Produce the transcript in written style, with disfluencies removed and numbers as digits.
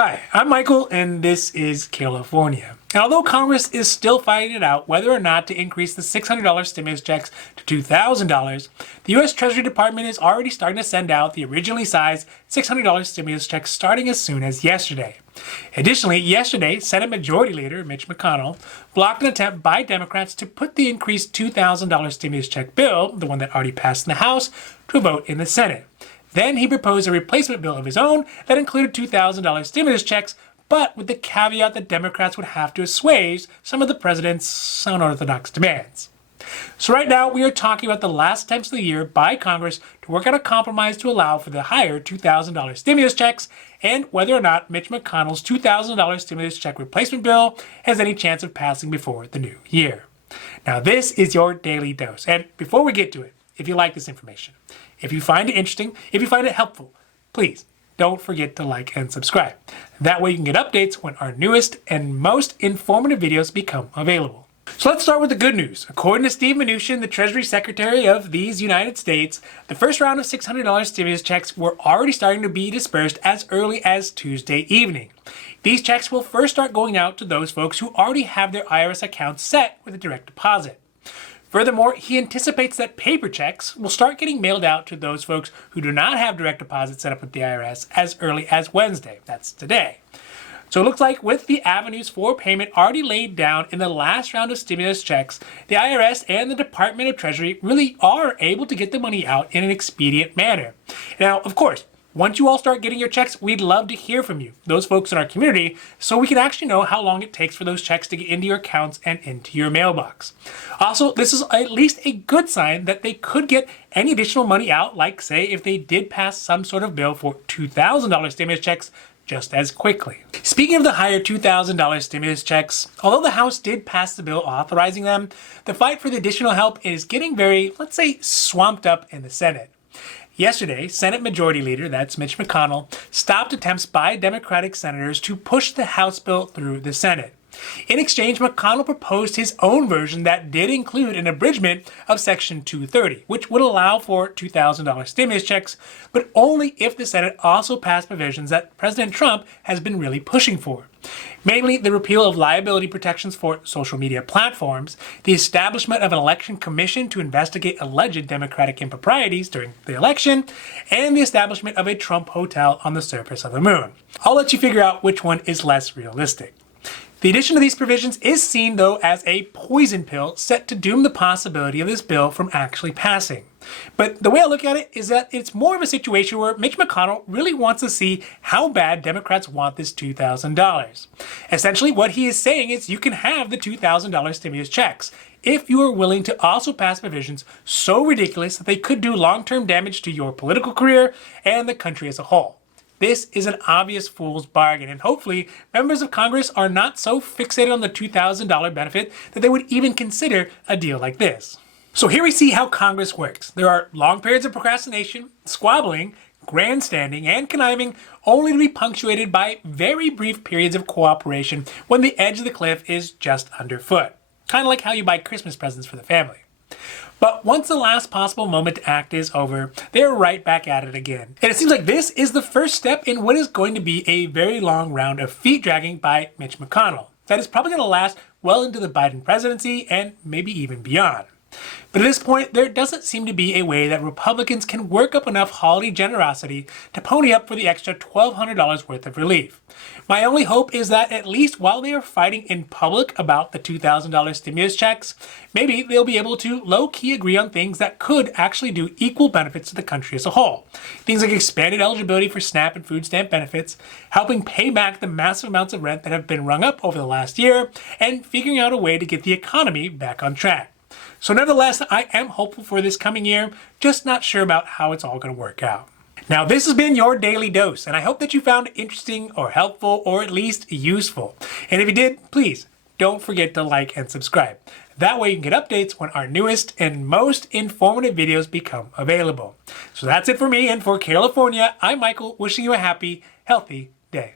Hi, I'm Michael, and this is California. And although Congress is still fighting it out whether or not to increase the $600 stimulus checks to $2,000, the U.S. Treasury Department is already starting to send out the originally sized $600 stimulus checks starting as soon as yesterday. Additionally, yesterday, Senate Majority Leader Mitch McConnell blocked an attempt by Democrats to put the increased $2,000 stimulus check bill, the one that already passed in the House, to a vote in the Senate. Then he proposed a replacement bill of his own that included $2,000 stimulus checks, but with the caveat that Democrats would have to assuage some of the president's unorthodox demands. So right now, we are talking about the last attempts of the year by Congress to work out a compromise to allow for the higher $2,000 stimulus checks and whether or not Mitch McConnell's $2,000 stimulus check replacement bill has any chance of passing before the new year. Now, this is your daily dose. And before we get to it, if you like this information, if you find it interesting, if you find it helpful, please don't forget to like and subscribe. That way you can get updates when our newest and most informative videos become available. So let's start with the good news. According to Steve Mnuchin, the Treasury Secretary of these United States, the first round of $600 stimulus checks were already starting to be dispersed as early as Tuesday evening. These checks will first start going out to those folks who already have their IRS accounts set with a direct deposit. Furthermore, he anticipates that paper checks will start getting mailed out to those folks who do not have direct deposits set up with the IRS as early as Wednesday. That's today. So it looks like with the avenues for payment already laid down in the last round of stimulus checks, the IRS and the Department of Treasury really are able to get the money out in an expedient manner. Now, of course, once you all start getting your checks, we'd love to hear from you, those folks in our community, so we can actually know how long it takes for those checks to get into your accounts and into your mailbox. Also, this is at least a good sign that they could get any additional money out, like say if they did pass some sort of bill for $2,000 stimulus checks just as quickly. Speaking of the higher $2,000 stimulus checks, although the House did pass the bill authorizing them, the fight for the additional help is getting very, let's say, swamped up in the Senate. Yesterday, Senate Majority Leader, that's Mitch McConnell, stopped attempts by Democratic senators to push the House bill through the Senate. In exchange, McConnell proposed his own version that did include an abridgment of Section 230, which would allow for $2,000 stimulus checks, but only if the Senate also passed provisions that President Trump has been really pushing for. Mainly the repeal of liability protections for social media platforms, the establishment of an election commission to investigate alleged Democratic improprieties during the election, and the establishment of a Trump hotel on the surface of the moon. I'll let you figure out which one is less realistic. The addition of these provisions is seen, though, as a poison pill set to doom the possibility of this bill from actually passing. But the way I look at it is that it's more of a situation where Mitch McConnell really wants to see how bad Democrats want this $2,000. Essentially, what he is saying is you can have the $2,000 stimulus checks if you are willing to also pass provisions so ridiculous that they could do long-term damage to your political career and the country as a whole. This is an obvious fool's bargain, and hopefully members of Congress are not so fixated on the $2,000 benefit that they would even consider a deal like this. So here we see how Congress works. There are long periods of procrastination, squabbling, grandstanding, and conniving, only to be punctuated by very brief periods of cooperation when the edge of the cliff is just underfoot. Kind of like how you buy Christmas presents for the family. But once the last possible moment to act is over, they're right back at it again. And it seems like this is the first step in what is going to be a very long round of feet dragging by Mitch McConnell. That is probably going to last well into the Biden presidency and maybe even beyond. But at this point, there doesn't seem to be a way that Republicans can work up enough holiday generosity to pony up for the extra $1,200 worth of relief. My only hope is that at least while they are fighting in public about the $2,000 stimulus checks, maybe they'll be able to low-key agree on things that could actually do equal benefits to the country as a whole. Things like expanded eligibility for SNAP and food stamp benefits, helping pay back the massive amounts of rent that have been rung up over the last year, and figuring out a way to get the economy back on track. So nevertheless, I am hopeful for this coming year, just not sure about how it's all going to work out. Now, this has been your Daily Dose, and I hope that you found it interesting or helpful or at least useful. And if you did, please don't forget to like and subscribe. That way you can get updates when our newest and most informative videos become available. So that's it for me, and for California, I'm Michael, wishing you a happy, healthy day.